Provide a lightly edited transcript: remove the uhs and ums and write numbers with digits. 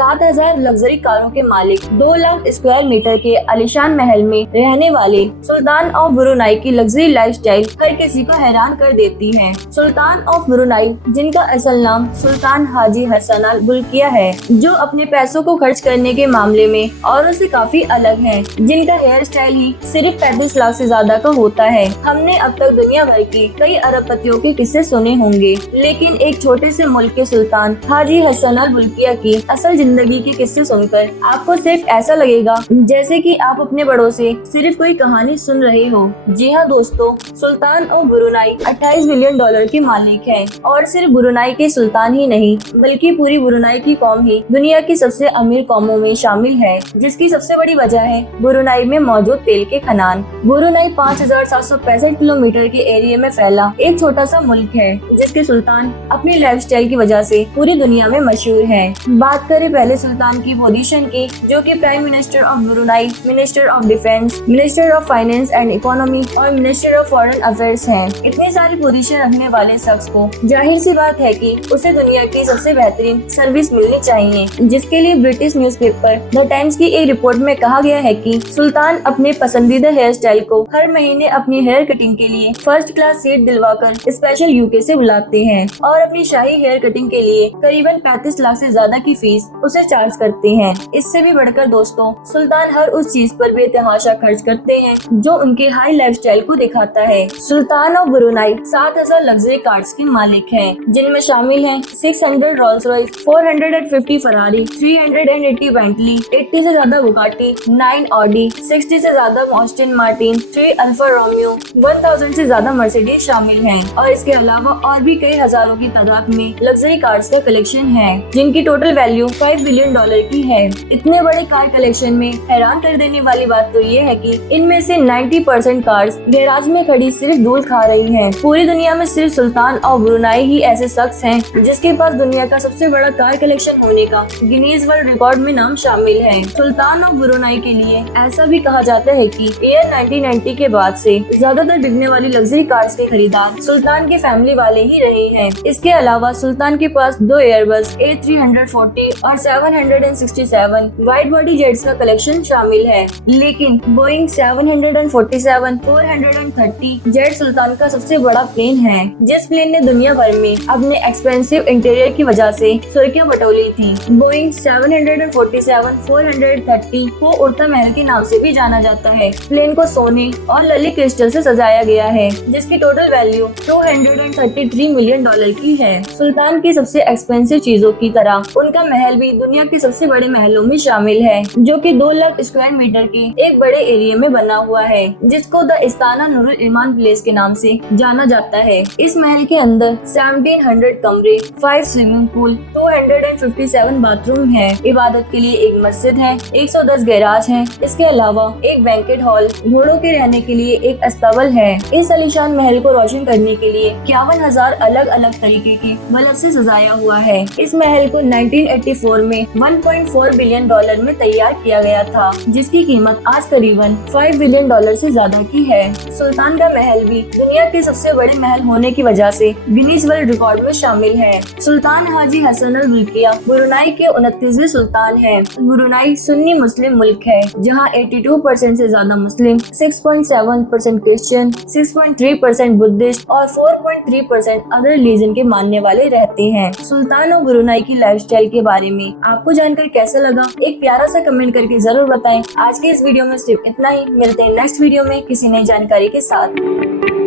7,000 luxury कारों के मालिक, 2 लाख स्क्वायर मीटर के आलीशान महल में रहने वाले सुल्तान ऑफ ब्रुनाई की लग्जरी लाइफस्टाइल हर किसी को हैरान कर देती है। सुल्तान ऑफ ब्रुनाई, जिनका असल नाम सुल्तान हाजी हसन अल बुल्किया है, जो अपने पैसों को खर्च करने के मामले में औरों से काफी अलग हैं, जिनका हेयर स्टाइल ही सिर्फ 35 लाख से ज्यादा का होता है। हमने अब तक दुनिया भर की कई अरबपतियों के किस्से सुने होंगे, लेकिन एक छोटे से मुल्क के सुल्तान हाजी हसन अल बुल्किया की असल जिंदगी के किस्से सुनकर आपको सिर्फ ऐसा लगेगा जैसे कि आप अपने बड़ों से सिर्फ कोई कहानी सुन रहे हो। जी हाँ दोस्तों, सुल्तान ऑफ ब्रुनाई 28 बिलियन डॉलर के मालिक है और सिर्फ ब्रुनाई के सुल्तान ही नहीं बल्कि पूरी ब्रुनाई की कौम ही दुनिया की सबसे अमीर कौमों में शामिल है, जिसकी सबसे बड़ी वजह है ब्रुनाई में मौजूद तेल के खदान। ब्रुनाई 5,765 किलोमीटर के एरिया में फैला एक छोटा सा मुल्क है, जिसके सुल्तान अपनी लाइफस्टाइल की वजह से पूरी दुनिया में मशहूर है। बात करें पहले सुल्तान की पोजीशन की, जो कि prime minister of Brunei, minister of defence, minister of finance and economy और मिनिस्टर ऑफ फॉरेन अफेयर्स हैं। इतनी सारी पोजीशन रखने वाले शख्स को जाहिर सी बात है कि उसे दुनिया की सबसे बेहतरीन सर्विस मिलनी चाहिए, जिसके लिए ब्रिटिश न्यूज़पेपर द टाइम्स की एक रिपोर्ट में कहा गया है कि सुल्तान अपने पसंदीदा हेयर स्टाइल को हर महीने अपनी हेयर कटिंग के लिए फर्स्ट क्लास सीट दिलवाकर स्पेशल यूके से बुलाते हैं और अपनी शाही हेयर कटिंग के लिए करीबन 35 लाख से ज्यादा की फीस उसे चार्ज करते हैं। इससे भी बढ़कर दोस्तों, सुल्तान हर उस चीज पर बेतहाशा खर्च करते हैं जो उनके हाई लाइफस्टाइल को दिखाता है। सुल्तान ऑफ ब्रुनाई 7,000 लग्जरी कार्स के मालिक हैं, जिनमें शामिल हैं 600 रोल्स रॉयस, 450 फरारी, 380 बेंटली, 80 से ज्यादा बुगाटी, 9 ऑडी, 60 से ज्यादा ऑस्टिन मार्टिन, 3 अल्फा रोमियो, 1000 से ज्यादा मर्सिडीज शामिल हैं और इसके अलावा और भी कई हजारों की तादाद में लग्जरी कार्स का कलेक्शन है, जिनकी टोटल वैल्यू 5 बिलियन डॉलर की है। इतने बड़े कार कलेक्शन में हैरान कर देने वाली बात तो ये है कि इनमें से 90% कार्स गैराज में खड़ी सिर्फ धूल खा रही हैं। पूरी दुनिया में सिर्फ सुल्तान ऑफ ब्रुनाई ही ऐसे शख्स हैं जिसके पास दुनिया का सबसे बड़ा कार कलेक्शन होने का गिनीज वर्ल्ड रिकॉर्ड में नाम शामिल है। सुल्तान ऑफ ब्रुनाई के लिए ऐसा भी कहा जाता है कि ईयर 1990 के बाद से ज्यादातर बिकने वाली लग्जरी कार्स के खरीदार सुल्तान के फैमिली वाले ही रहे हैं। इसके अलावा सुल्तान के पास 2 एयरबस A340 और 767 वाइड बॉडी जेट्स का कलेक्शन शामिल है, लेकिन बोइंग 747 430 जेट सुल्तान का सबसे बड़ा प्लेन है, जिस प्लेन ने दुनिया भर में अपने एक्सपेंसिव इंटीरियर की वजह से सुर्खियां बटोली थी। बोइंग 747 430 को उड़ता महल के नाम से भी जाना जाता है। प्लेन को सोने और ललित क्रिस्टल से सजाया गया है, जिसकी टोटल वैल्यू 233 मिलियन डॉलर की है। सुल्तान की सबसे एक्सपेंसिव चीजों की तरह उनका महल भी दुनिया के सबसे बड़े महलों में शामिल है, जो कि 2 लाख स्क्वायर मीटर के एक बड़े एरिया में बना हुआ है, जिसको the Istana Nurul Iman place के नाम से जाना जाता है। इस महल के अंदर 1700 कमरे, 5 स्विमिंग पूल, 257 बाथरूम है, इबादत के लिए एक मस्जिद है, 110 गैराज हैं। इसके अलावा एक बैंकेट हॉल, घोड़ों के रहने के लिए एक अस्तबल है। इस आलीशान महल को रोशन करने के लिए 51,000 अलग अलग तरीके के बल्ब से सजाया हुआ है। इस महल को 1984 में 1.4 बिलियन डॉलर में तैयार किया गया था, जिसकी कीमत आज करीबन 5 बिलियन डॉलर से ज्यादा की है। सुल्तान का महल भी दुनिया के सबसे बड़े महल होने की वजह से गिनीज वर्ल्ड रिकॉर्ड में शामिल है। सुल्तान हाजी हसन अल बुल्किया ब्रुनाई के 29वें सुल्तान हैं। ब्रुनाई सुन्नी मुस्लिम मुल्क है, जहां 82% से ज्यादा मुस्लिम, 6.7% क्रिश्चियन, 6.3% बुद्धिस्ट और 4.3% अदर रिलीजन के मानने वाले रहते हैं। सुल्तान ऑफ ब्रुनाई की लाइफस्टाइल के बारे में आपको जानकर कैसा लगा, एक प्यारा सा कमेंट करके जरूर बताएं। आज के इस वीडियो में सिर्फ इतना ही। मिलते हैं नेक्स्ट वीडियो में किसी नई जानकारी के साथ।